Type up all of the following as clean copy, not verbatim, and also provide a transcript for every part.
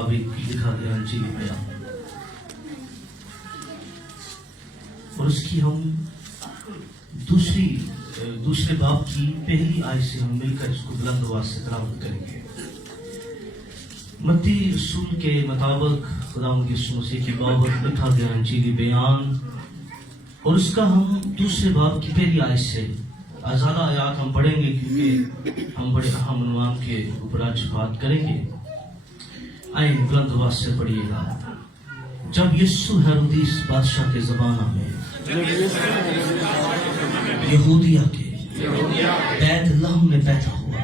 मुताबिक लिखा गया इंजील बयान, और उसकी हम दूसरे बाब की पहली आयत से हम मिलकर इसको बुलंद आवाज से तिलावत करेंगे। मत्ती रसूल के मुताबिक खुदावंद यीशु मसीह की बाबत लिखा गया इंजील बयान, और उसका हम दूसरे बाब की पहली आयत से ज़्यादा आयात हम पढ़ेंगे क्योंकि हम बड़े अहम उन्वान के ऊपर आज बात करेंगे। आए बुलंद आवाज से पढ़िएगा। जब यीशु हेरोदिस बादशाह के ज़माना में यहूदिया के बैतलहम में पैदा हुआ,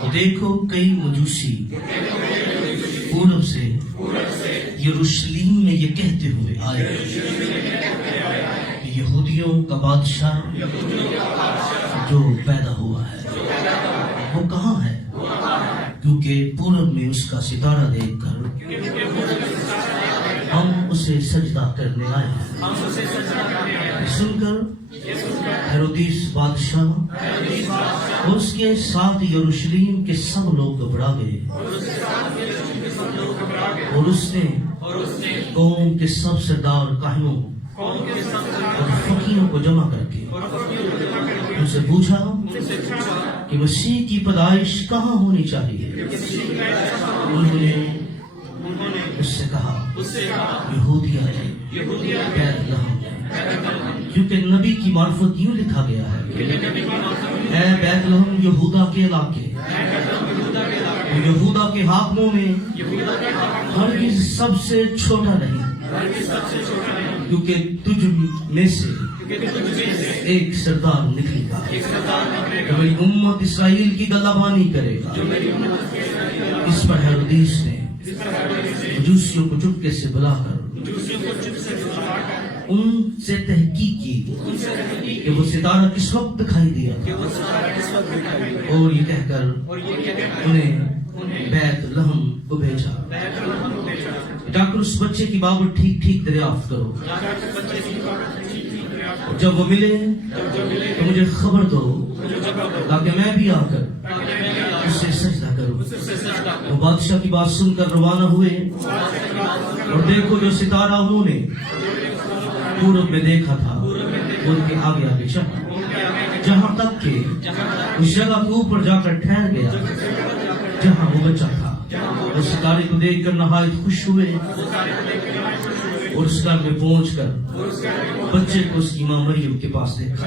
तो देखो कई मजूसी पूर्व से यरूशलेम में ये कहते हुए आए, यहूदियों का बादशाह जो पैदा हुआ है वो कहाँ है, क्योंकि पूरब में उसका सितारा देखकर हम उसे सजदा करने आए हैं। सुनकर हेरोदिस बादशाह और उसके साथ यरूशलेम के सब लोग घबरा गए, और उसने कौम के सब सरदार काहिनों और फकीरों को जमा करके उनसे पूछा कि मसीह की पैदाइश कहाँ होनी चाहिए। उन्होंने उससे कहा यहूदिया बैतलहम, क्योंकि नबी की मार्फत यूं लिखा गया है, ऐ बैतलहम यहूदा के इलाके, यहूदा के हाकिमों में हरगिज़ सबसे छोटा नहीं, क्योंकि तुझ में से एक सरदार निकलेगा जो मेरी उम्मत इस्राएल की गलाबानी करेगा। इस पर हेरोदिस ने मजूसियों को चुपके से बुलाकर उनसे तहकीक की कि वो सितारा किस वक्त दिखाई दिया, और ये कहकर उन्हें बैतलहम को भेजा, जाकर उस बच्चे की बाबत ठीक दरियाफ्त करो, जब वो मिले तो मुझे खबर दो ताकि मैं भी आकर उससे सजदा करूं। वो बादशाह की बात सुनकर रवाना हुए, और देखो जो सितारा उन्होंने पूरब में देखा था उनके आगे आगे चला, जहां तक के उस जगह के ऊपर जाकर ठहर गया जहां वो बच्चा था। उस सितारे को देखकर नहायत खुश हुए, और उस घर में पहुंचकर बच्चे को उसकी मां मरियम के पास देखा,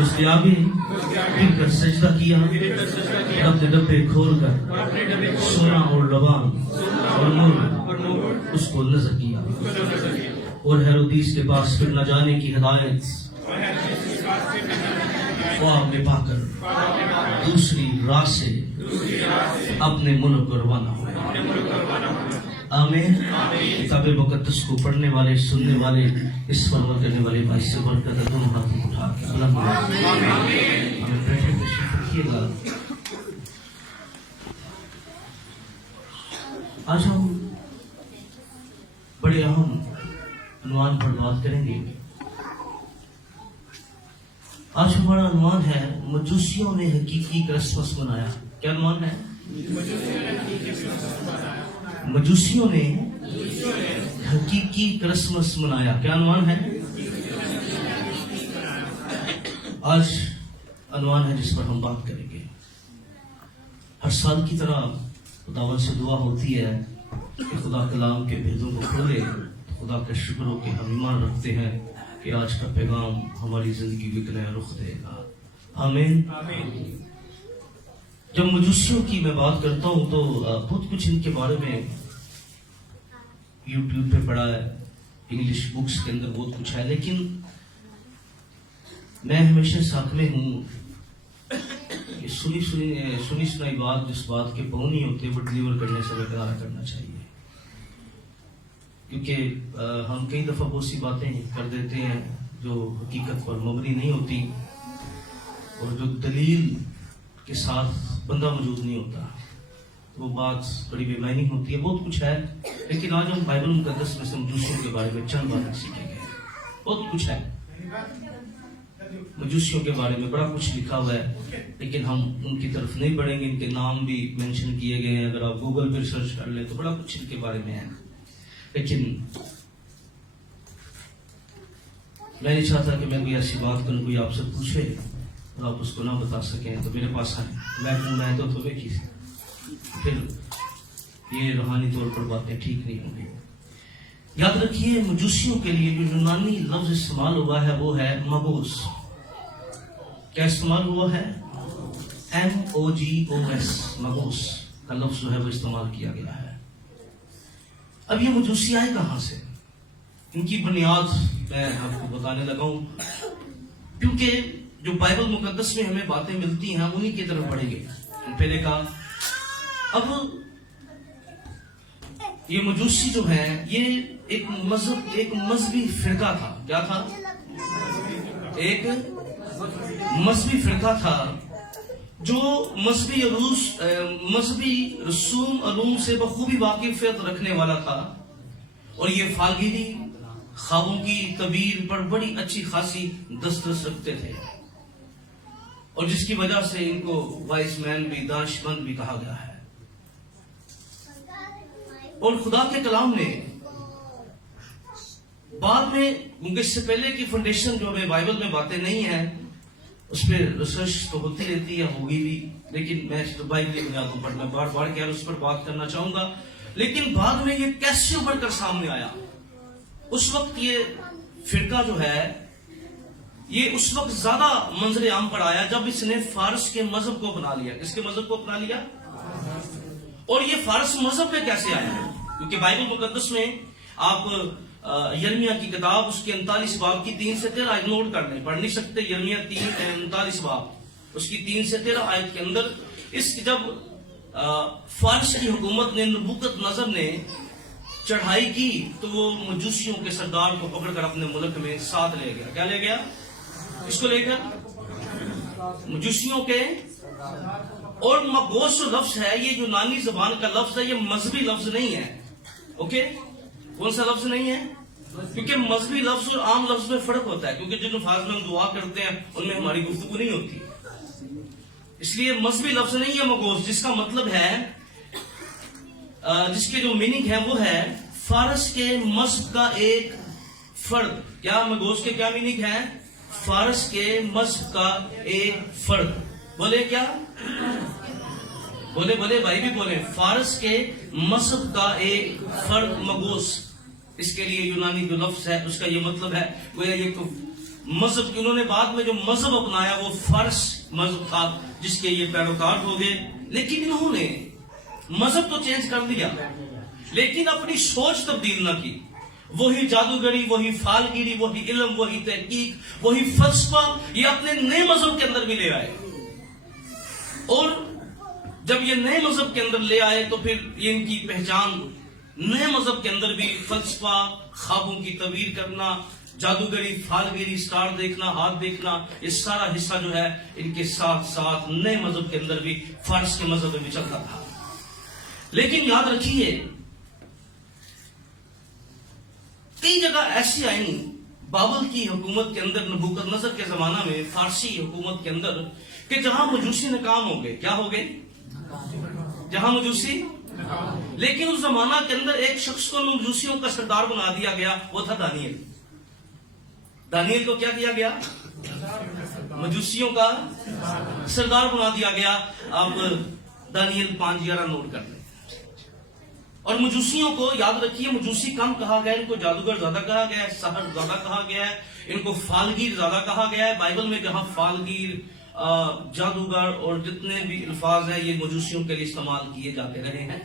उसके आगे गिरकर सजदा किया, अपने डब्बे खोलकर सोना और लबान और मुर्ग उसको नजर किया, और हेरोदिस के पास फिर न जाने की हिदायत ख्वाब में पाकर दूसरी रात से अपने मुल्क को रवाना हुआ। आमीन। किताब मुकद्दस को पढ़ने वाले, सुनने वाले, इस पर अमल करने वाले भाई से बरकत दोनों हाथ उठा के रखिएगा। आज हम बड़े अहम अनुमान पर बात करेंगे। आज हमारा अनुमान है मजूसियों ने हकीकी क्रिसमस मनाया। क्या अनुमान है? मजूसियों ने हकीकी क्रिसमस मनाया। क्या अनुमान है? आज अनुमान है जिस पर हम बात करेंगे। हर साल की तरह खुदावन से दुआ होती है कि खुदा कलाम के भेदों को खोले। खुदा का शुक्र हो कि हम ईमान रखते हैं कि आज का पैगाम हमारी जिंदगी में नया रुख देगा। आमीन। जब मजूसियों की मैं बात करता हूँ तो बहुत कुछ इनके बारे में यूट्यूब पे पढ़ा है, इंग्लिश बुक्स के अंदर बहुत कुछ है, लेकिन मैं हमेशा साथ में हूँ कि सुनी सुनाई बात, जिस बात के पाँव नहीं होते वो डिलीवर करने से बरकरार करना चाहिए। क्योंकि हम कई दफ़ा बहुत सी बातें कर देते हैं जो हकीकत पर मबनी नहीं होती, और जो दलील के साथ बंदा मौजूद नहीं होता, वो बात बड़ी बेमानी होती है। बहुत कुछ है, लेकिन आज हम बाइबल मुकद्दस में से मजूसियों के बारे में चंद बातें सीखेंगे। बहुत कुछ है। मजूसियों के बारे में बड़ा कुछ लिखा हुआ है, लेकिन हम उनकी तरफ नहीं बढ़ेंगे। इनके नाम भी मेंशन किए गए हैं, अगर आप गूगल पर सर्च कर ले तो बड़ा कुछ इनके बारे में है। लेकिन मैं नहीं चाहता कि मैं कोई ऐसी बात करूं, कोई आपसे पूछे और आप उसको ना बता सकें तो मेरे पास आए, मैं तो देखी फिर ये रूहानी तौर पर बातें ठीक नहीं होंगी। याद रखिए, मजूसियों के लिए जो यूनानी लफ्ज इस्तेमाल हुआ है वो है मगोस। क्या इस्तेमाल हुआ है? MOGOS, मगोस का लफ्ज जो है वो इस्तेमाल किया गया है। अब ये मजूसी आए कहां से? इनकी बुनियाद मैं आपको बताने लगा हूं, क्योंकि जो बाइबल मुकद्दस में हमें बातें मिलती हैं उन्हीं की तरफ बढ़ेंगे। पहले कहा, अब ये मजूसी जो है ये एक मजहबी फिरका था। क्या था? एक मजहबी फिरका था जो मजहबी रसूम अलूम से बखूबी वाकिफियत रखने वाला था, और ये फालगिरी ख्वाबों की तबीर पर बड़ी अच्छी खासी दस्तरस रखते थे, और जिसकी वजह से इनको वाइस मैन भी, दानिशमंद भी कहा गया है। और खुदा के कलाम ने बाद में, क्योंकि इससे पहले की फाउंडेशन जो हमें बाइबल में बातें नहीं है, उस पर रिसर्च तो होती रहती है, होगी भी, लेकिन मैं बाइबल बुनियादों पर मैं बार बार क्या उस पर बात करना चाहूंगा। लेकिन बाद में ये कैसे उभर कर सामने आया? उस वक्त ये फिरका जो है ये उस वक्त ज्यादा मंजर आम पर आया जब इसने फारस के मजहब को अपना लिया। किसके मजहब को अपना लिया? और ये फारस मजहब में कैसे आया? क्योंकि बाइबल मुकद्दस में आप यर्मिया की किताब उसके 39 बाब की 3 से 13 आयत नोट कर लें, पढ़ नहीं सकते। यर्मिया 39 बाब उसकी 3 से 13 आयत के अंदर जब फारस की हुकूमत ने, नबूकदनजर ने चढ़ाई की तो वो मजूसियों के सरदार को पकड़कर अपने मुल्क में साथ ले गया। क्या ले गया? इसको लेकर मजूसियों के। और मगोस जो लफ्ज है ये यूनानी जबान का लफ्ज है, ये मजहबी लफ्ज नहीं है। ओके, कौन सा लफ्ज नहीं है? क्योंकि मजहबी लफ्ज और आम लफ्ज में फर्क होता है, क्योंकि जिन अल्फाज में हम दुआ करते हैं उनमें हमारी गुफ्तगू नहीं होती, इसलिए मजहबी लफ्ज नहीं है मगोस, जिसका मतलब है, जिसके जो मीनिंग है वो है फारस के मजहब का एक फर्द। क्या मगोस के क्या मीनिंग है? फारस के मजहब का एक फर्द। बोले क्या? बोले भाई भी बोले। फारस के मजहब का एक फर्द मगोस। इसके लिए यूनानी जो लफ्ज है उसका ये मतलब है गोया ये मजहब, उन्होंने बाद में जो मजहब अपनाया वो फारस मजहब था जिसके ये पैरोकार हो गए। लेकिन इन्होंने मजहब तो चेंज कर दिया, लेकिन अपनी सोच तब्दील न की। वही जादूगरी, वही फालगिरी, वही इल्म, वही तहकीक, वही फलसफा ये अपने नए मजहब के अंदर भी ले आए। और जब ये नए मजहब के अंदर ले आए तो फिर ये इनकी पहचान नए मजहब के अंदर भी फलसफा, ख्वाबों की तबीर करना, जादूगरी, फालगिरी, स्टार देखना, हाथ देखना, ये सारा हिस्सा जो है इनके साथ साथ नए मजहब के अंदर भी, फारस के मजहब में भी चलता था। लेकिन याद रखिए, कई जगह ऐसी आई बाबल की हुकूमत के अंदर, नबूकदनजर के जमाना में, फारसी हुकूमत के अंदर, कि जहां मजूसी नाकाम हो गए। क्या हो गए? जहां मजूसी। लेकिन उस जमाना के अंदर एक शख्स को मजूसियों का सरदार बना दिया गया, वो था दानियल। दानियल को क्या किया गया? मजूसियों का सरदार बना दिया गया। अब दानियल 5:11 नोट कर लें। और मजूसियों को याद रखिए, मजूसी कम कहा गया, इनको जादूगर ज्यादा कहा गया है, सहर ज्यादा कहा गया है, इनको फालगीर ज्यादा कहा गया है। बाइबल में जहां फालगीर, जादूगर और जितने भी अल्फाज हैं ये मजूसियों के लिए इस्तेमाल किए जाते रहे हैं।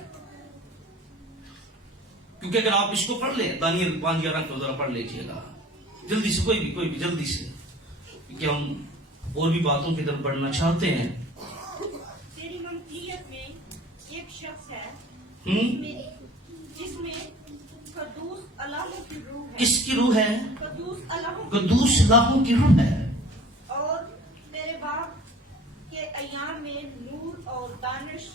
क्योंकि अगर आप इसको पढ़ ले, दानियल 5:11 को जरा पढ़ लीजिएगा जल्दी से, कोई भी जल्दी से, क्योंकि हम और भी बातों की तरफ बढ़ना चाहते हैं। तेरी ममलिकत में एक शख्स है जिसमें कदूस अल्लाहों की रूह है। किसकी रूह है? कदूस अल्लाहों की रूह है। और तेरे बाप के अय्याम में नूर और दानिश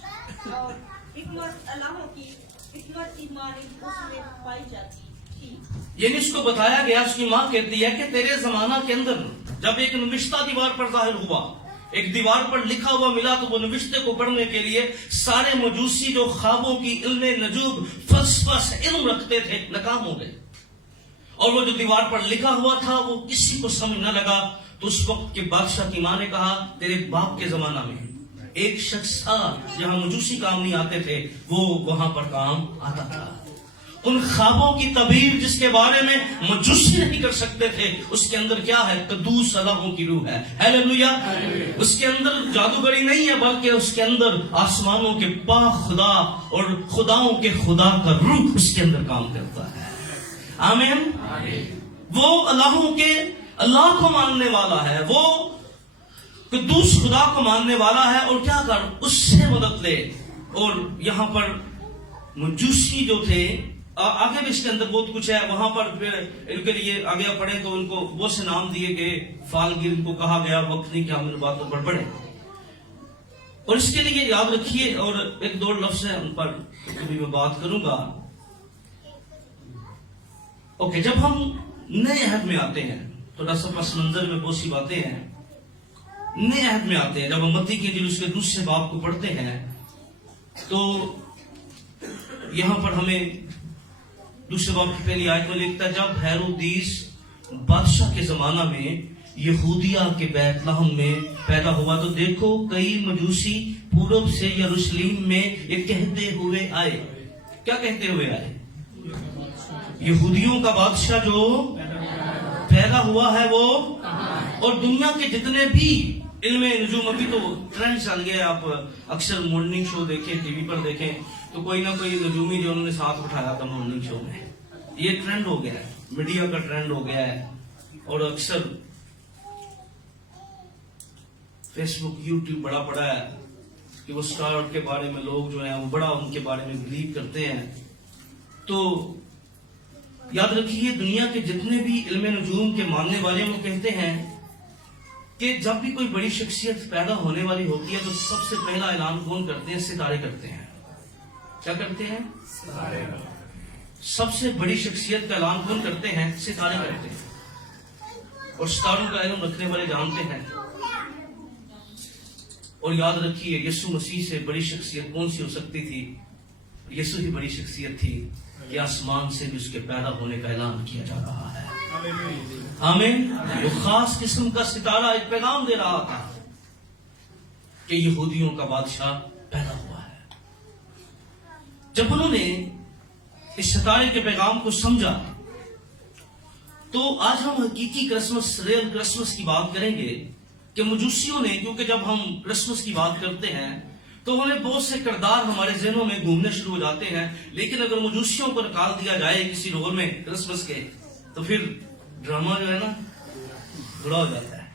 और हिकमत अल्लाहों की हिकमत ईमानी उसमें पाई जाती थी। यानी इसको बताया गया, उसकी माँ कहती है कि तेरे जमाना के अंदर जब एक नविश्ता दीवार पर जाहिर हुआ, एक दीवार पर लिखा हुआ मिला, तो वो नविश्ते को पढ़ने के लिए सारे मजूसी जो ख्वाबों की इल्मे नजूब फलसफा से इल्म रखते थे, नाकाम हो गए। और वो जो दीवार पर लिखा हुआ था वो किसी को समझ न लगा। तो उस वक्त के बादशाह की मां ने कहा, तेरे बाप के जमाना में एक शख्स था जहां मजूसी काम नहीं आते थे, वो वहां पर काम आता था। उन ख्वाबों की तबीर जिसके बारे में मजूसी नहीं कर सकते थे, उसके अंदर क्या है? कदूस अल्लाहों की रूह है। हालेलुया। उसके अंदर जादूगरी नहीं है, बल्कि उसके अंदर आसमानों के पाक खुदा और खुदाओं के खुदा का रूह उसके अंदर काम करता है। आमीन। वो अल्लाहों के अल्लाह को मानने वाला है, वो कद्दूस खुदा को मानने वाला है। और क्या कर, उससे मदद ले। और यहां पर मजूसी जो थे, आगे भी इसके अंदर बहुत कुछ है, वहां पर इनके लिए आगे पढ़े तो उनको बहुत से नाम दिए गए। फालगिर को कहा गया, वक्त नहीं कि हम इन बातों पर पढ़े। और इसके लिए याद रखिए, और एक दो लफ्ज है उन पर कभी मैं बात करूंगा। ओके, जब हम नए अहद में आते हैं, थोड़ा सा पस मंजर में बहुत सी बातें हैं। नए अहद में आते हैं, जब हम मत्ती के इंजील उसके दूसरे बाब को पढ़ते हैं, तो यहां पर हमें दूसरे बाब की पहली आयत में लिखता है, जब हेरोदीस बादशाह के जमाना में यहूदिया के बैतलहम में पैदा हुआ, तो देखो कई मजूसी पूर्व से यरूशलेम में ये कहते हुए आए। क्या कहते हुए आए? यहूदियों का बादशाह जो पैदा हुआ है वो, और दुनिया के जितने भी इल्मे नजूम, अभी तो ट्रेंड चल गया, आप अक्सर मॉर्निंग शो देखें, टीवी पर देखें, तो कोई ना कोई नजूमी जो उन्होंने साथ उठाया था मॉर्निंग शो में, ये ट्रेंड हो गया है, मीडिया का ट्रेंड हो गया है। और अक्सर फेसबुक यूट्यूब बड़ा पड़ा है कि वो स्टार के बारे में लोग जो है वो बड़ा उनके बारे में बिलीव करते हैं। तो याद रखिए, दुनिया के जितने भी इल्मे नजूम के मानने वाले वो कहते हैं कि जब भी कोई बड़ी शख्सियत पैदा होने वाली होती है, तो सबसे पहला ऐलान कौन करते हैं? सितारे करते हैं। क्या करते हैं? सितारे। सबसे बड़ी शख्सियत का ऐलान कौन करते हैं? सितारे करते हैं। और सितारों का इल्म रखने वाले जानते हैं। और याद रखिए, यीशु मसीह से बड़ी शख्सियत कौन सी हो सकती थी? यीशु ही बड़ी शख्सियत थी कि आसमान से भी उसके पैदा होने का ऐलान किया जा रहा है। आमीन। वो खास किस्म का सितारा एक पैगाम दे रहा था कि यहूदियों का बादशाह पैदा हुआ है। जब उन्होंने इस सितारे के पैगाम को समझा, तो आज हम हकीकी क्रिसमस, रियल क्रिसमस की बात करेंगे कि मजूसियों ने, क्योंकि जब हम क्रिसमस की बात करते हैं तो हमें बहुत से किरदार हमारे ज़हनों में घूमने शुरू हो जाते हैं। लेकिन अगर मजूसियों को निकाल दिया जाए किसी रोल में क्रिसमस के, तो फिर ड्रामा जो है ना बुरा हो जाता है।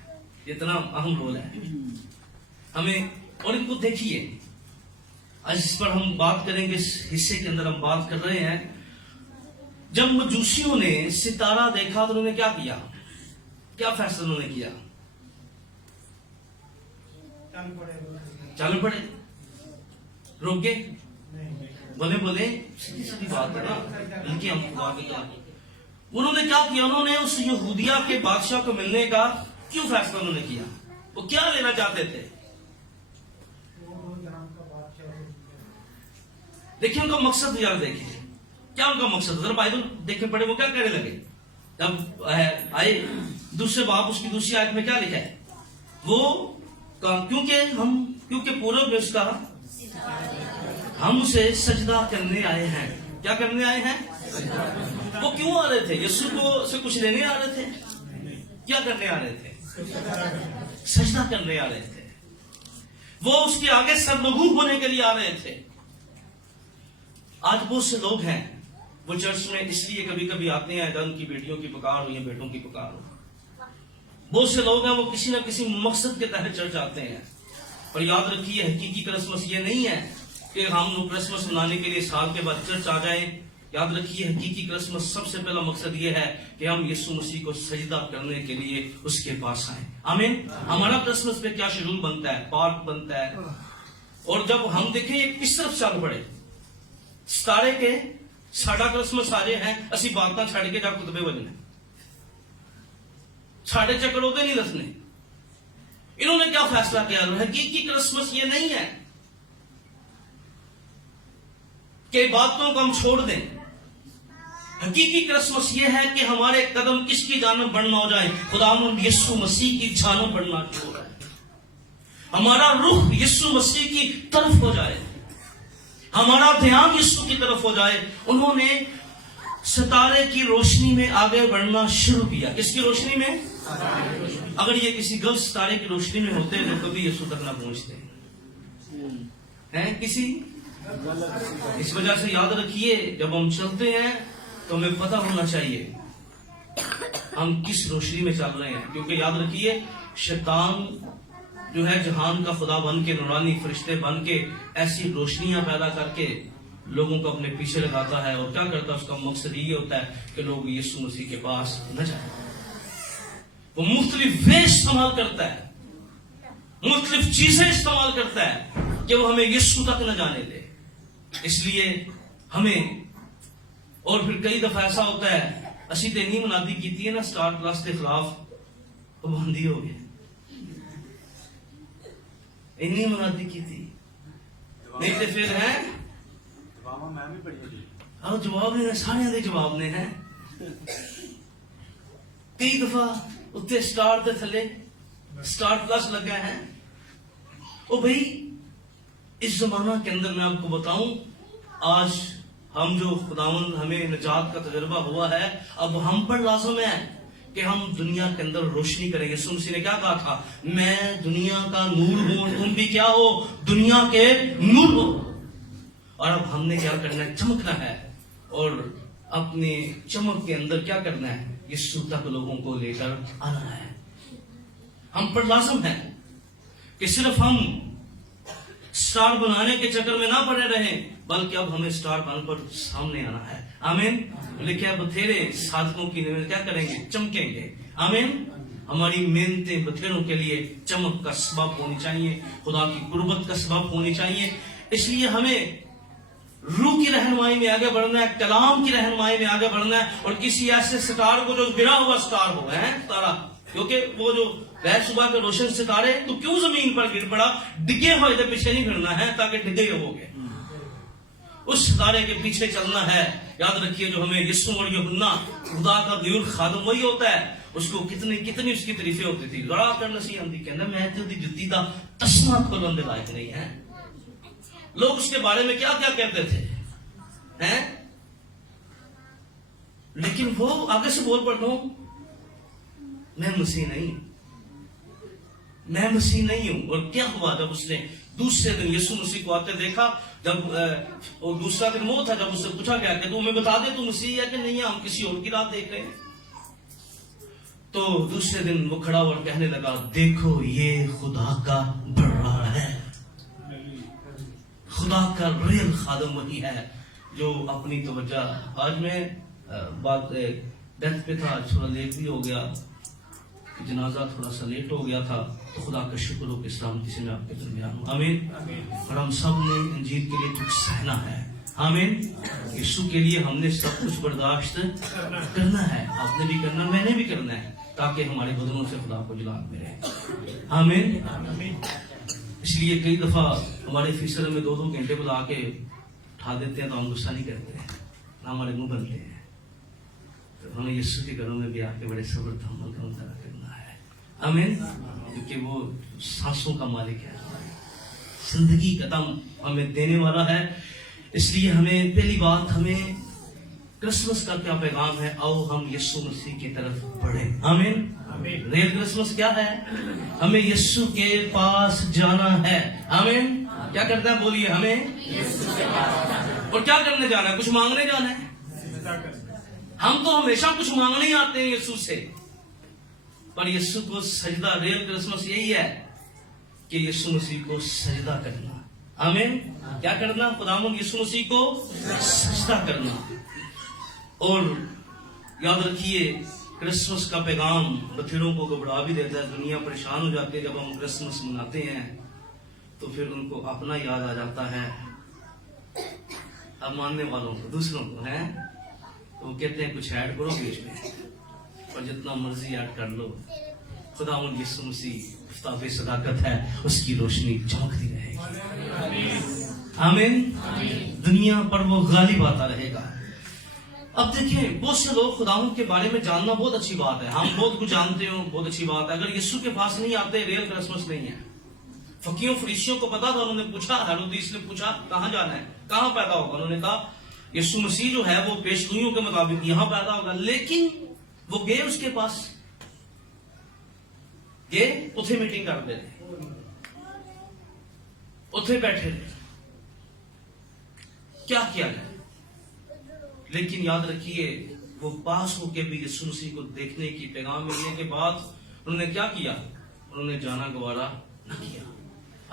इतना अहम रोल है हमें। और इनको देखिए, आज इस पर हम बात करेंगे, इस हिस्से के अंदर हम बात कर रहे हैं। जब मजूसियों ने सितारा देखा तो उन्होंने क्या किया? क्या फैसला उन्होंने किया? चल पड़े, रुक गए, बोले सीधी बात है ना, बल्कि हम उन्होंने क्या किया? उन्होंने उस यहूदिया के बादशाह को मिलने का क्यों फैसला उन्होंने किया? वो क्या लेना चाहते थे? देखिए उनका मकसद यार, देखिए क्या उनका मकसद। जरा बाइबल देखे पढ़े, वो क्या कहने लगे जब आए दूसरे बाप, उसकी दूसरी आयत में क्या लिखा है? वो क्योंकि पूर्व में उसका हम उसे सजदा करने आए हैं। क्या करने आए हैं? वो क्यों आ रहे थे? यीशु को से कुछ लेने आ रहे थे? क्या करने आ रहे थे? सजदा करने आ रहे थे। वो उसके आगे सरनगू होने के लिए आ रहे थे। आज बहुत से लोग हैं, वो चर्च में इसलिए कभी कभी आते हैं, उनकी बेटियों की पुकार हो या बेटों की पुकार हो। बहुत से लोग हैं, वो किसी न किसी मकसद के तहत चर्च आते हैं। पर याद रखिए, हकीकी क्रिसमस ये नहीं है कि हम क्रिसमस मनाने के लिए साल के बाद चर्च आ जाएं। याद रखिए, हकीकी क्रिसमस सबसे पहला मकसद ये है कि हम यीशु मसीह को सजदा करने के लिए उसके पास आए। आमीन। हमारा क्रिसमस पे क्या शेड्यूल बनता है? पार्क बनता है। और जब हम देखें किस तरफ चल पड़े सितारे के, साडा क्रिसमस आ रहे हैं, असी बातें छड़ के जा कुतबे बजने। साढ़े चक्कर होते नहीं दसने। इन्होंने क्या फैसला किया? हकीकी क्रिसमस ये नहीं है कि बातों को हम छोड़ दें। हकीकी क्रिसमस ये है कि हमारे कदम किसकी जानब बढ़ना हो जाए? खुदावंद यीशु मसीह की जानब बढ़ना हो जाए, हमारा रुख यीशु मसीह की तरफ हो जाए, हमारा ध्यान यीशु की तरफ हो जाए। उन्होंने सितारे की रोशनी में आगे बढ़ना शुरू किया। किसकी रोशनी में? अगर ये किसी गलत सितारे की रोशनी में होते तो कभी यीशु तक ना पहुंचते हैं किसी। इस वजह से याद रखिए, जब हम चलते हैं तो हमें पता होना चाहिए हम किस रोशनी में चल रहे हैं। क्योंकि याद रखिए, शैतान जो है जहान का खुदा बन के, नूरानी फरिश्ते बन के ऐसी रोशनियां पैदा करके लोगों को अपने पीछे लगाता है। और क्या करता है? उसका मकसद ये होता है कि लोग यीशु मसीह के पास न जाए। वो मुख्तलिफ वे इस्तेमाल करता है, मुख्तलिफ चीजें इस्तेमाल करता है कि वो हमें यीशु तक न जाने दे। इसलिए हमें, और फिर कई दफा ऐसा होता है, असी तो नहीं मुनादी की है ना स्टार प्लस के खिलाफ पाबंदी हो गई, इन्नी मुनादी की थी, नहीं तो फिर है आओ जवाब ने सारे दे जवाब ने है। कई दफा उत्ते स्टार के थले स्टार प्लस लगा है। ओ भाई, इस जमाना के अंदर मैं आपको बताऊं, आज हम जो खुदावंद हमें निजात का तजुर्बा हुआ है, अब हम पर लाज़िम है कि हम दुनिया के अंदर रोशनी करेंगे। यीशु मसीह ने क्या कहा था? मैं दुनिया का नूर हूं, तुम भी क्या हो? दुनिया के नूर हो। और अब हमने क्या करना है? चमकना है, और अपने चमक के अंदर क्या करना है? यीशु तक लोगों को लेकर आना है। हम पर लाज़िम है कि सिर्फ हम स्टार बनाने के चक्कर में ना पड़े रहें, बल्कि अब हमें स्टार बनकर सामने आना है। आमीन। लेकिन बथेरे साधकों की नियत क्या करेंगे? चमकेंगे। आमीन। हमारी मेहनतें बथेरों के लिए चमक का सबब होनी चाहिए, खुदा की कुर्बत का सबब होनी चाहिए। इसलिए हमें रूह की रहनुमाई में आगे बढ़ना है, कलाम की रहनुमाई में आगे बढ़ना है, और किसी ऐसे सितार को जो गिरा हुआ स्टार हो है तारा, क्योंकि वो जो गैर सुबह के रोशन सितारे तो क्यों जमीन पर गिर पड़ा? डिगे हुए तो पीछे नहीं फिरना है ताकि डिगे होगे, उस सितारे के पीछे चलना है। याद रखिए, जो हमें यीशु और यूहन्ना खुदा का दियुल खादम वही होता है, उसको कितनी कितनी उसकी तारीफें होती थी। लड़ा कर नसी आंदी कहना मैं तो दी जुत्ती का तस्मा खोलने लायक नहीं है। लोग उसके बारे में क्या क्या कहते थे हैं? लेकिन वो आगे से बोल पड़ता हूं, मैं मसीह नहीं, मैं मसीह नहीं हूं। और क्या हुआ जब उसने दूसरे दिन यीशु मसीह को आते देखा? जब वो दूसरा दिन वो था जब उससे पूछा गया कि तू हमें बता दे तू मसीह है कि नहीं है, हम किसी और की राह देख रहे हैं। तो दूसरे दिन वो खड़ा और कहने लगा, देखो ये खुदा का बड़ा है। खुदा का रियल खादम वही है जो अपनी तवज्जो, आज मैं बात डेथ पे था, आज थोड़ा लेट भी हो गया, जनाजा थोड़ा सा लेट हो गया था, तो खुदा का शुक्र हो कि सलामती से मैं आपके दरमियान हूँ। आमीन। और हम सब ने इंजील के लिए कुछ सहना है। आमीन। यीशु के लिए हमने सब कुछ बर्दाश्त करना है, आपने भी करना, मैंने भी करना है, ताकि हमारे बदनों से खुदा को जलाल मिले। आमीन। इसलिए कई दफा हमारे फीसर में 2-2 घंटे बुला के उठा देते हैं तो हम गुस्सा नहीं करते हैं, ना हमारे मुंह बनते हैं। तो हमें यीशु के घरों में भी आके बड़े सब्र तहम्मुल का मुताबिक करना है। आमीन। क्योंकि वो सांसों का मालिक है, जिंदगी का दम हमें देने वाला है। इसलिए हमें पहली बात, हमें क्रिसमस का क्या पैगाम है? आओ हम यीशु मसीह की तरफ बढ़ें। आमीन। रियल क्रिसमस क्या है? हमें यीशु के पास जाना है। आमीन। क्या करना है? बोलिए, हमें यीशु के पास जाना है। और क्या करने जाना है? कुछ मांगने जाना है। हम तो हमेशा कुछ मांगने ही आते हैं यीशु से, पर यीशु को सजदा, रियल क्रिसमस यही है कि यीशु मसीह को सजदा करना। आमीन। क्या करना? खुदावंद यीशु मसीह को सजदा करना। और याद रखिए, क्रिसमस का पैगाम बथेरों को घबरा भी देता है। दुनिया परेशान हो जाती है जब हम क्रिसमस मनाते हैं, तो फिर उनको अपना याद आ जाता है, अब मानने वालों को, दूसरों को है, तो वो कहते हैं कुछ ऐड करो बीच में, اور جتنا مرضی ایڈ کر لو، خداوند یسوع مسیح آفتاب صداقت ہے، اس کی روشنی چمکتی رہے گی. آمین. دنیا پر وہ غالب آتا رہے گا. اب دیکھیں، بہت سے لوگ خداوند کے بارے میں جاننا بہت اچھی بات ہے، ہم بہت کچھ جانتے ہوں، بہت اچھی بات ہے. اگر یسوع کے پاس نہیں آتے، ریئل کرسمس نہیں ہے. فقیوں فریسیوں کو پتا تھا، انہوں نے پوچھا، ہیرودیس نے پوچھا کہاں جانا ہے، کہاں پیدا ہوگا. انہوں نے کہا یسوع مسیح جو ہے وہ پیشگوئیوں کے مطابق یہاں پیدا ہوگا. لیکن وہ گئے اس کے پاس، گئے اتھے میٹنگ کرتے رہے، اتھے بیٹھے رہے، کیا کیا جائے. لیکن یاد رکھیے، وہ پاس ہو کے بھی یسوع مسیح کو دیکھنے کی پیغام ملنے کے بعد انہوں نے کیا کیا؟ انہوں نے جانا گوارا نہ کیا.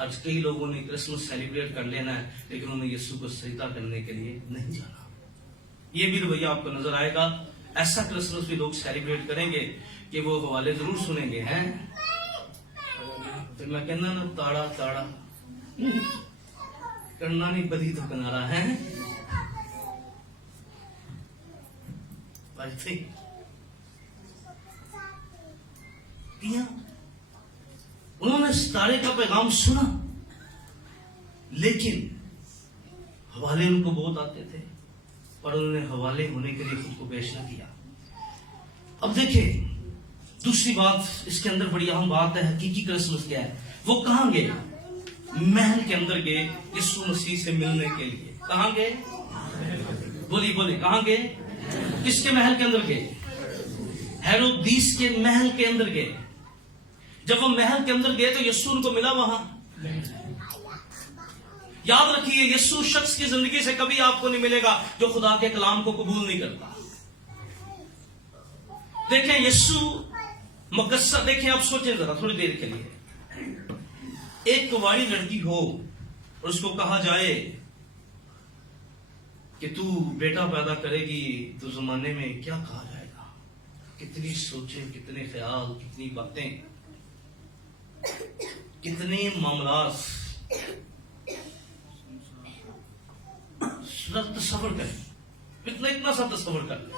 آج کئی لوگوں نے کرسمس سیلیبریٹ کر لینا ہے، لیکن انہوں نے یسوع کو سجدہ کرنے کے لیے نہیں جانا. یہ بھی رویہ آپ کو نظر آئے گا. ایسا کرسمس بھی لوگ سیلیبریٹ کریں گے کہ وہ حوالے ضرور سنیں گے. ہیں پھر میں کہنا نا، تاڑا تاڑا کرنا نہیں بدی تو کنارا ہے. انہوں نے ستارے کا پیغام سنا، لیکن حوالے ان کو بہت آتے تھے اور انہوں نے حوالے ہونے کے لیے خود کو پیش نہ کیا. اب دیکھیں، دوسری بات اس کے اندر بڑی اہم بات ہے. حقیقی کرسمس کیا ہے؟ وہ کہاں گئے؟ محل کے اندر گئے یسوع مسیح سے ملنے کے لیے. کہاں گئے؟ بولی بولی، کہاں گئے؟ کس کے محل کے اندر گئے؟ ہیرودیس کے محل کے اندر گئے. جب وہ محل کے اندر گئے تو یسوع ان کو ملا وہاں. یاد رکھیے، یسوع شخص کی زندگی سے کبھی آپ کو نہیں ملے گا جو خدا کے کلام کو قبول نہیں کرتا. دیکھیں یسوع مقصد، دیکھیں آپ سوچیں ذرا تھوڑی دیر کے لیے. ایک کنواری لڑکی ہو اور اس کو کہا جائے کہ تو بیٹا پیدا کرے گی تو زمانے میں کیا کہا جائے گا؟ کتنی سوچیں، کتنے خیال، کتنی باتیں، کتنے معاملات. تصور کریں، اتنا سا تصور کر لیں.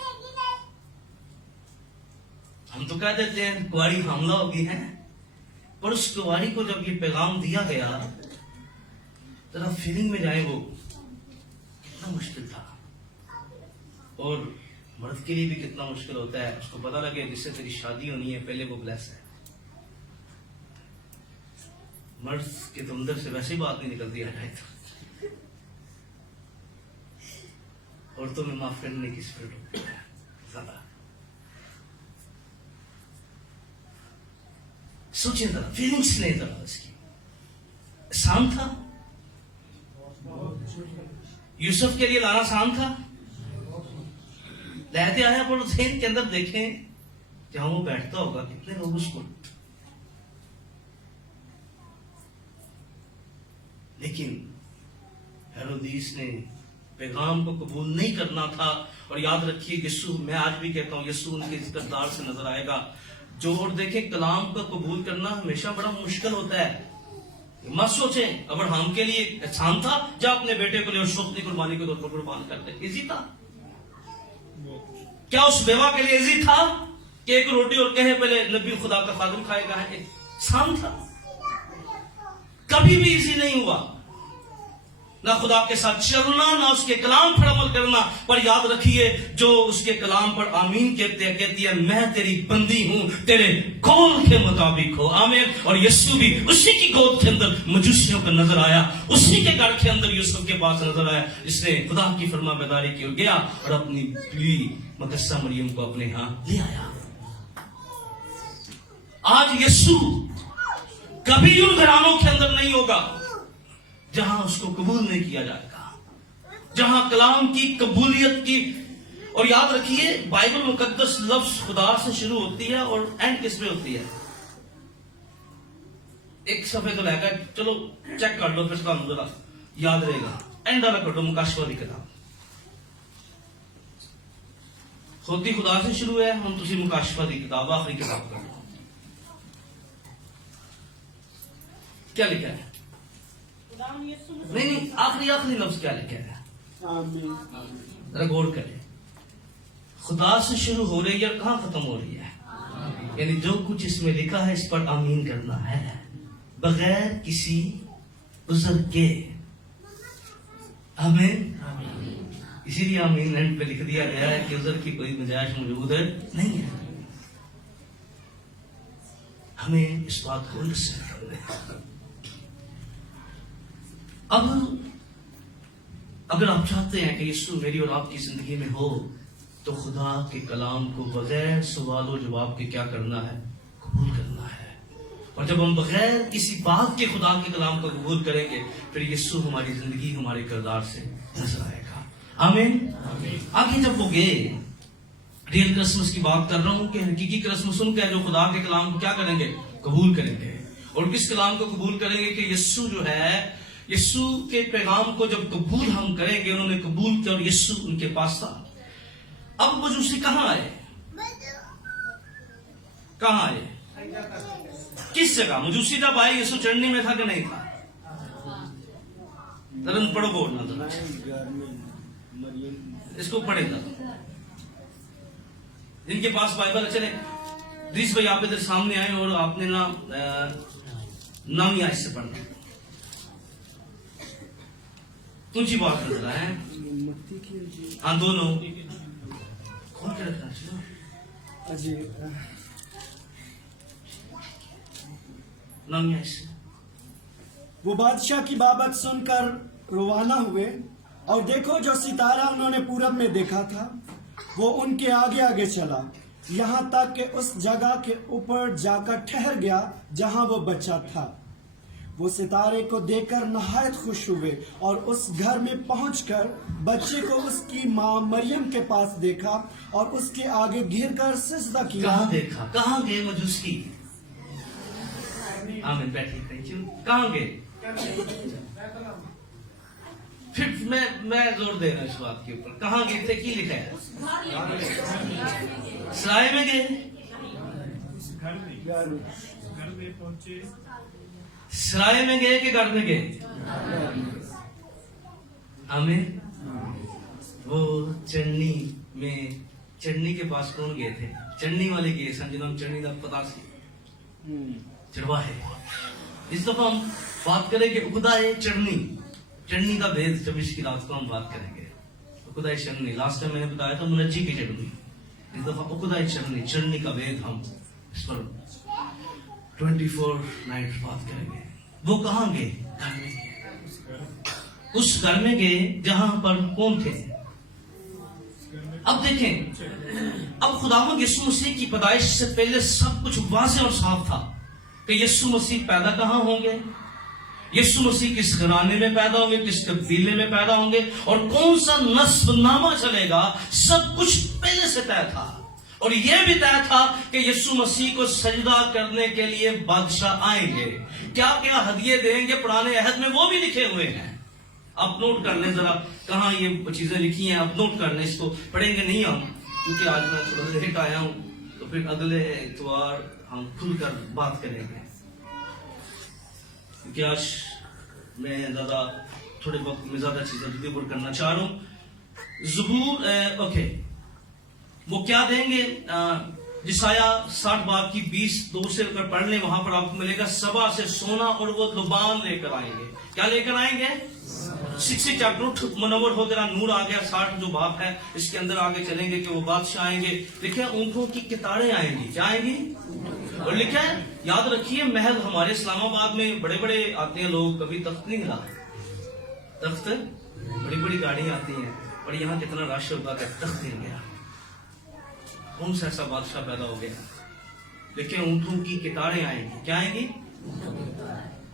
ہم تو کہہ دیتے ہیں کنواری حاملہ ہوگی ہے، پر اس کنواری کو جب یہ پیغام دیا گیا، ذرا فیلنگ میں جائیں، وہ کتنا مشکل تھا. اور مرد کے لیے بھی کتنا مشکل ہوتا ہے. اس کو پتا لگے جس سے تیری شادی ہونی ہے، پہلے وہ بلیس ہے. مرد کے تو اندر سے ویسے ہی بات نہیں نکلتی ہے. عورتوں میں معاف کرنے کی اسپرٹ ہوتی ہے زیادہ. سوچیں ذرا، فیلنگس لیں ذرا. اس کی آسان تھا؟ یوسف کے لیے لانا آسان تھا؟ لہتے آیا پر ذہن کے اندر دیکھیں جہاں وہ بیٹھتا ہوگا کتنے لوگ اس کو. لیکن ہیرودیس نے پیغام کو قبول نہیں کرنا تھا. اور یاد رکھیے، یسوع، میں آج بھی کہتا ہوں، یسوع ان کے اس کردار سے نظر آئے گا. جو اور دیکھیں، کلام کو قبول کرنا ہمیشہ بڑا مشکل ہوتا ہے. مت سوچیں ابراہیم کے لیے آسان تھا، جا اپنے بیٹے کو لے اور شوق کی قربانی کے طور پر قربان کر دے. ایزی تھا کیا اس بیوہ کے لیے؟ ایزی تھا کہ ایک روٹی اور کہے پہلے نبی خدا کا خادم کھائے گا؟ ہے آسان تھا؟ کبھی بھی ایزی نہیں ہوا. نہ خدا کے ساتھ چلنا، نہ اس کے کلام پر عمل کرنا. پر یاد رکھیے، جو اس کے کلام پر آمین کہتے ہیں، کہتی ہے میں تیری بندی ہوں، تیرے قول کے مطابق ہو. آمین. اور یسوع بھی اسی کی گود کے اندر مجوسیوں کا نظر آیا، اسی کے گھر کے اندر یوسف کے پاس نظر آیا، جس نے خدا کی فرما برداری کی اور گیا اور اپنی بیوی مقدسہ مریم کو اپنے ہاں لے آیا. آج یسوع کبھی ان گھرانوں کے اندر نہیں ہوگا جہاں اس کو قبول نہیں کیا جائے گا، جہاں کلام کی قبولیت کی. اور یاد رکھیے، بائبل مقدس لفظ خدا سے شروع ہوتی ہے اور اینڈ کس میں ہوتی ہے؟ ایک صفحے تو لے کر چلو چیک کر لو، پھر کام ذرا یاد رہے گا. اینڈ والا کر لو، مکاشفہ کی کتاب ہوتی خدا سے شروع ہے. ہم تسی مکاشفہ کی کتاب آخری کتاب کر لو. کیا لکھا ہے؟ نہیں، آخری لفظ کیا لکھا ہے؟ ذرا غور کریں. خدا سے شروع ہو رہی ہے اور کہاں ختم ہو رہی ہے؟ यानी जो कुछ इसमें लिखा है इस पर आमीन करना है बगैर किसी उज़र के। आमीन। इसीलिए आमीन एंड पे लिख दिया गया है कि उज़र की कोई गुंजाइश मौजूद नहीं है। हमें इस बात को अंडरस्टैंड करना है। अब अगर आप चाहते हैं कि यीशु मेरी और आपकी जिंदगी में हो तो खुदा के कलाम को बगैर सवाल और जवाब के क्या करना है? कबूल करना है। और जब हम बगैर किसी बात के खुदा के कलाम को कबूल करेंगे फिर यीशु हमारी जिंदगी हमारे किरदार से नजर आएगा। आमीन। आगे जब वो गए, रियल क्रिसमस की बात कर रहा हूं कि हकीकी क्रिसमस उनका जो खुदा के कलाम को क्या करेंगे? कबूल करेंगे। और किस कलाम को कबूल करेंगे? कि यीशु जो है, यीशु के पैगाम को जब कबूल हम करेंगे, उन्होंने कबूल किया और यीशु उनके पास था। अब मजूसी कहाँ आए? कहाँ आए? किस जगह? मजूसी जब आए यीशु चढ़नी में था कि नहीं था? तुरंत पढ़ो बोलना, इसको पढ़ेगा जिनके पास बाइबल चले। प्लीज भाई आप इधर सामने आए और आपने नाम या इससे पढ़ना। ऊंची बात नजर है। हाँ दोनों कौन क्या रखना चाहिए? नाम या इससे। वो बादशाह की बाबत सुनकर रवाना हुए और देखो जो सितारा उन्होंने पूरब में देखा था वो उनके आगे आगे चला, यहाँ तक कि उस जगह के ऊपर जाकर ठहर गया जहाँ वो बच्चा था। वो सितारे को देखकर नहायत खुश हुए और उस घर में पहुंचकर बच्चे को उसकी माँ मरियम के पास देखा और उसके आगे गिरकर सिजदा किया। कहाँ देखा? कहाँ गए मजूसी? आमीन। बैठिए, थैंक यू। कहाँ गए? फिर मैं जोर दे रहा हूं इस बात के ऊपर। कहाँ गए थे? की लिखा है? सराय में गए। सराय में गए कि घर में गए? आमीन। वो चढ़नी के पास कौन गए थे? चढ़नी वाले गए सन जिन्होंने चढ़नी का पता चढ़वा है। इस दफा हम बात करेंगे खुदाए चढ़नी का भेद। जब इसकी रात को हम बात करेंगे खुदाए चढ़नी। लास्ट टाइम मैंने बताया था मुनज्जी की चढ़नी। इस दफा खुदाए चढ़नी का भेद हम इस पर 24 नाइट बात करेंगे। वो कहाँ गए? घर में गए। उस घर में गए जहां पर कौन थे? अब देखें, अब खुदावंद यीशु मसीह की पैदाइश से पहले सब कुछ वाज़ेह और साफ था कि यीशु मसीह पैदा कहाँ होंगे, यीशु मसीह किस घराने में पैदा होंगे, किस कबीले में पैदा होंगे और कौन सा नस्बनामा चलेगा, सब कुछ पहले से तय था। और यह भी तय था कि यीशु मसीह को सजदा करने के लिए बादशाह आएंगे, क्या क्या हदिये देंगे, पुराने अहद में वो भी लिखे हुए हैं। आप नोट कर लें जरा कहाँ ये चीजें लिखी हैं, आप नोट कर लें। इसको पढ़ेंगे नहीं हम क्योंकि आज मैं थोड़ा लेट आया हूं, तो फिर अगले इतवार हम खुलकर बात करेंगे क्योंकि आज मैं ज्यादा थोड़े वक्त में ज्यादा चीजें डिलीवर करना चाह रहा हूं। ज़बूर ओके, वो क्या देंगे? जिसाया 60 बाब की 20:2 से अगर पढ़ लें वहां पर आपको मिलेगा सबा से सोना और वो लुबान लेकर आएंगे। क्या लेकर आएंगे? 60 चैप्टर उठ मुनव्वर हो तेरा नूर आ गया। 60 जो बाप है इसके अंदर आगे चलेंगे कि वो बादशाह आएंगे। लिखे ऊंटों की कितारें आएंगी। क्या आएंगी? और लिखा है, याद रखिए, महल हमारे इस्लामाबाद में बड़े बड़े आते हैं लोग, कभी तख्त नहीं मिला। तख्त बड़ी बड़ी गाड़ी आती हैं और यहाँ कितना रश होता है, तख्त नहीं गया। कौन सा ऐसा बादशाह पैदा हो गया? देखिए ऊंटों की कितारें आएंगी। क्या आएंगी?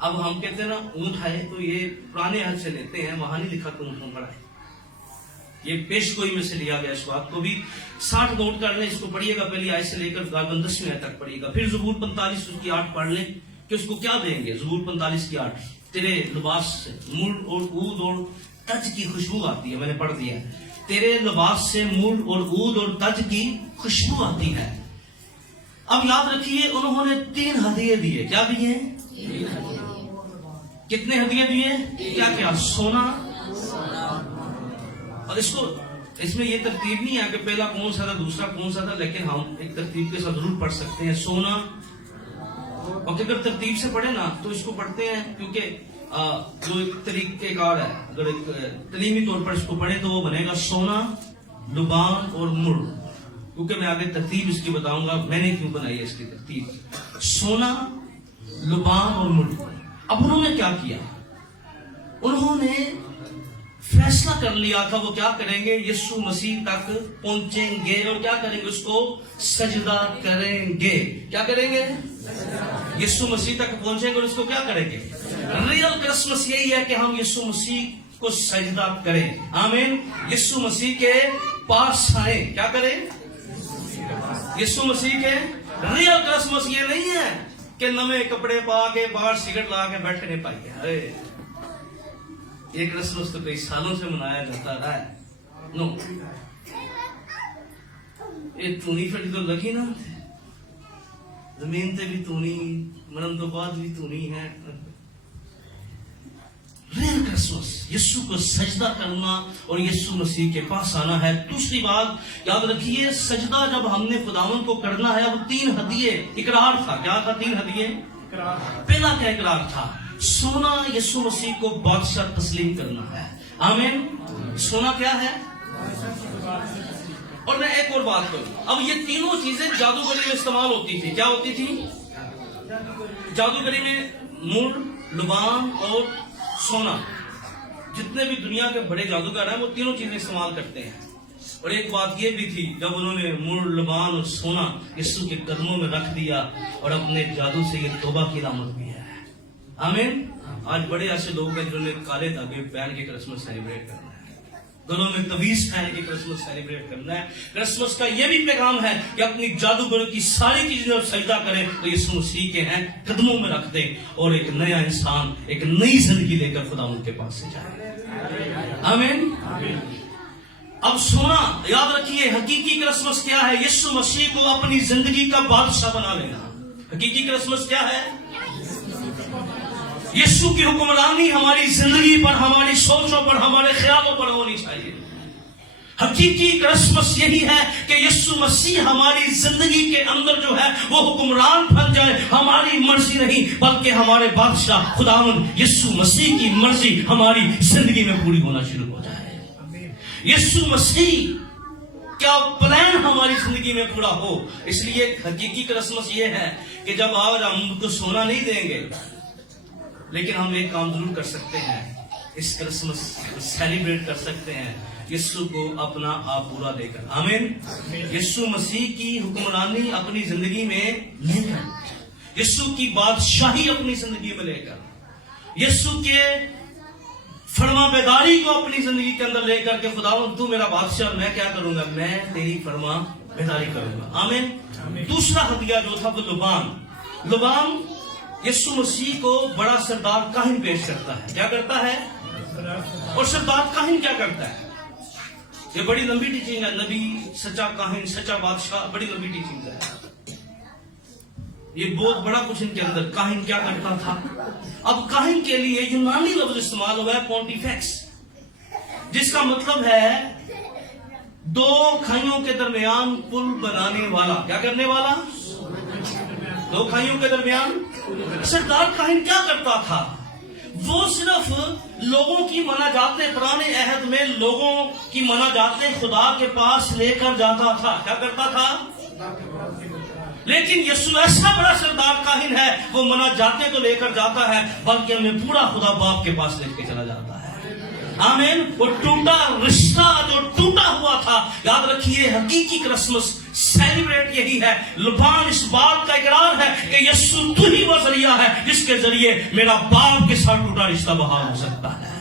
अब हम कहते हैं ना ऊंट है, तो ये पुराने हद से लेते हैं, वहां नहीं लिखा कि ऊंटों पर है। ये पेश गोई में से लिया गया। इस बात को भी 60 नोट कर लें, इसको पढ़िएगा, पहली आयत से लेकर गालबन 10वीं आयत तक पढ़िएगा। फिर ज़बूर 45 उसकी 8 पढ़ लें कि उसको क्या देंगे। ज़बूर 45 की 8, तेरे लिबास से मूल और ऊद और तज की खुशबू आती है। मैंने पढ़ दिया, तेरे लिबास से मूल और ऊद और तज की खुशबू आती है। अब याद रखिए, उन्होंने 3 हदिये दिए। क्या दिए? कितने हदिये दिए? क्या क्या? सोना। और इसको اس میں یہ ترتیب نہیں ہے کہ پہلا کون سا تھا دوسرا کون سا تھا، لیکن ہم ایک ترتیب کے ساتھ ضرور پڑھ سکتے ہیں. سونا، اور اگر ترتیب سے پڑھے نا تو اس کو پڑھتے ہیں، کیونکہ جو ایک طریقہ کار ہے، اگر ایک تعلیمی طور پر اس کو پڑھے تو وہ بنے گا سونا، لبان اور مڑ. کیونکہ میں آگے ترتیب اس کی بتاؤں گا میں نے کیوں بنائی ہے اس کی ترتیب. سونا، لبان اور مڑ. اب انہوں نے کیا کیا؟ انہوں نے فیصلہ کر لیا تھا وہ کیا کریں گے، یسوع مسیح تک پہنچیں گے اور کیا کریں گے، اس کو سجدہ کریں گے. کیا کریں گے؟ یسوع مسیح تک پہنچیں گے اور اس کو کیا کریں گے. ریئل کرسمس یہی ہے کہ ہم یسوع مسیح کو سجدہ کریں. آمین. یسوع مسیح کے پاس آئیں. کیا کریں؟ یسوع مسیح کے. ریئل کرسمس یہ نہیں ہے کہ نئے کپڑے پا کے باہر سگریٹ لا کے بیٹھنے پائے. یہ کرسمس تو کئی سالوں سے منایا جاتا رہا ہے. نو، یہ تونی پھٹی تو لگی نا، زمین تے بھی تونی، مرن تو بعد بھی تونی ہے. ریئل کرسمس یسوع کو سجدہ کرنا اور یسوع مسیح کے پاس آنا ہے. دوسری بات یاد رکھیے، سجدہ جب ہم نے خداوند کو کرنا ہے وہ 3 ہدیے. اقرار تھا. کیا تھا 3 ہدیے؟ پہلا کیا اقرار تھا؟ سونا یسوع مسیح کو بادشاہ تسلیم کرنا ہے. آمین. سونا کیا ہے؟ اور میں ایک اور بات کروں، اب یہ تینوں چیزیں جادوگری میں استعمال ہوتی تھی. کیا ہوتی تھی جادوگری میں؟ مڑ، لبان اور سونا. جتنے بھی دنیا کے بڑے جادوگر ہیں وہ تینوں چیزیں استعمال کرتے ہیں. اور ایک بات یہ بھی تھی، جب انہوں نے مڑ، لبان اور سونا یسوع کے قدموں میں رکھ دیا اور اپنے جادو سے یہ توبہ کی علامت بھی ہے. آمین. آج بڑے ایسے لوگ ہیں جنہوں نے کالے دھاگے پہن کے کرسمس سیلیبریٹ کرنا ہے، گلوں میں تویز پہن کے کرسمس سیلیبریٹ کرنا ہے. کرسمس کا یہ بھی پیغام ہے کہ اپنی جادوگروں کی ساری چیزیں جب سجدہ کریں تو یسوع مسیح کے ہیں قدموں میں رکھ دیں اور ایک نیا انسان، ایک نئی زندگی لے کر خدا ان کے پاس سے جائے. آمین. اب سونا یاد رکھیے، حقیقی کرسمس کیا ہے؟ یسوع مسیح کو اپنی زندگی کا بادشاہ بنا لینا. حقیقی کرسمس کیا ہے؟ یسوع کی حکمرانی ہماری زندگی پر، ہماری سوچوں پر، ہمارے خیالوں پر ہونی چاہیے. حقیقی کرسمس یہی ہے کہ یسوع مسیح ہماری زندگی کے اندر جو ہے وہ حکمران بن جائے. ہماری مرضی نہیں بلکہ ہمارے بادشاہ خداوند یسوع مسیح کی مرضی ہماری زندگی میں پوری ہونا شروع ہو جائے. یسوع مسیح کیا پلان ہماری زندگی میں پورا ہو. اس لیے حقیقی کرسمس یہ ہے کہ جب آج ہم کو سونا نہیں دیں گے، لیکن ہم ایک کام ضرور کر سکتے ہیں، اس کرسمس سیلیبریٹ کر سکتے ہیں یسوع کو اپنا آپ پورا دے کر. آمین. یسوع مسیح کی حکمرانی اپنی زندگی میں لے کر، یسوع کی بادشاہی اپنی زندگی میں لے کر، یسوع کے فرما بیداری کو اپنی زندگی کے اندر لے کر کے خداوند تو میرا بادشاہ، میں کیا کروں گا؟ میں تیری فرما بیداری کروں گا. آمین. دوسرا ہدیہ جو تھا وہ لبان. لبان یسوع مسیح کو بڑا سردار کاہن پیش کرتا ہے. کیا کرتا ہے؟ اور سردار کاہن کیا کرتا ہے؟ یہ بڑی لمبی ٹیچنگ ہے. نبی، سچا کاہن، سچا بادشاہ، بڑی لمبی ٹیچنگ ہے. یہ بہت بڑا کچھ ان کے اندر. کاہن کیا کرتا تھا؟ اب کاہن کے لیے یونانی لفظ استعمال ہوا ہے پونٹیفیکس، جس کا مطلب ہے 2 کھائیوں کے درمیان پل بنانے والا. کیا کرنے والا؟ 2 کھائیوں کے درمیان. سردار کاہن کیا کرتا تھا؟ وہ صرف لوگوں کی مناجاتیں، پرانے عہد میں لوگوں کی مناجاتیں خدا کے پاس لے کر جاتا تھا. کیا کرتا تھا؟ لیکن یسوع ایسا بڑا سردار کاہن ہے، وہ مناجاتیں تو لے کر جاتا ہے بلکہ ہمیں پورا خدا باپ کے پاس لے کے چلا جاتا ہے. آمین. وہ ٹوٹا رشتہ جو ٹوٹا ہوا تھا، یاد رکھیے حقیقی کرسمس سیلیبریٹ یہی ہے. لبان اس بات کا اقرار ہے کہ یسوع تو ہی وہ ذریعہ ہے جس کے ذریعے میرا باپ کے ساتھ ٹوٹا رشتہ بحال ہو سکتا ہے.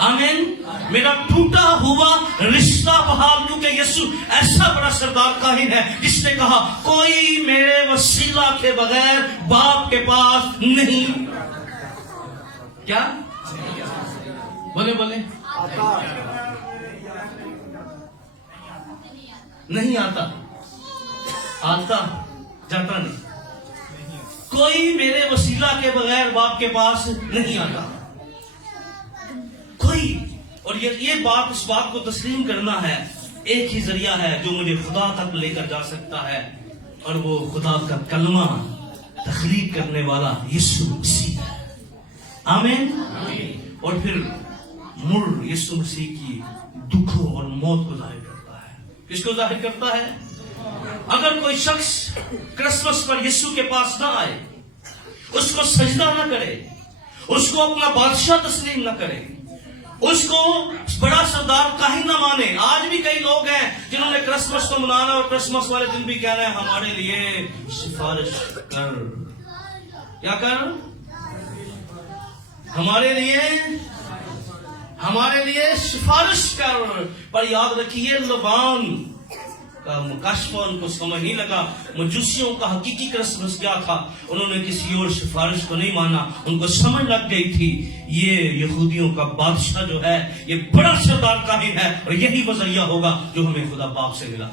آمین. میرا ٹوٹا ہوا رشتہ بحال، کیونکہ یسوع ایسا بڑا سردار کاہن ہے جس نے کہا کوئی میرے وسیلہ کے بغیر باپ کے پاس نہیں. کیا بولے نہیں آتا جاتا نہیں. کوئی میرے وسیلہ کے بغیر باپ کے پاس نہیں آتا. کوئی اور یہ بات اس بات کو تسلیم کرنا ہے ایک ہی ذریعہ ہے جو مجھے خدا تک لے کر جا سکتا ہے، اور وہ خدا کا کلمہ تخلیق کرنے والا یسوع مسیح ہے۔ آمین۔ اور پھر مر یسوع مسیح کی دکھوں اور موت کو ظاہر کرتا ہے۔ کس کو ظاہر کرتا ہے؟ اگر کوئی شخص کرسمس پر یسوع کے پاس نہ آئے، اس کو سجدہ نہ کرے، اس کو اپنا بادشاہ تسلیم نہ کرے، اس کو بڑا سردار کاہن نہ مانے۔ آج بھی کئی لوگ ہیں جنہوں نے کرسمس کو منانا اور کرسمس والے دن بھی کہنا ہے ہمارے لیے سفارش کر۔ کیا کر؟ ہمارے لیے سفارش کر۔ پر یاد رکھیے لبان کا مکاشفہ ان کو سمجھ نہیں لگا۔ مجوسیوں کا حقیقی کرسمس کیا تھا، انہوں نے کسی اور سفارش کو نہیں مانا۔ ان کو سمجھ لگ گئی تھی یہ یہودیوں کا بادشاہ جو ہے یہ بڑا سردار کاہن ہے، اور یہی وہ ذریعہ ہوگا جو ہمیں خدا باپ سے ملا۔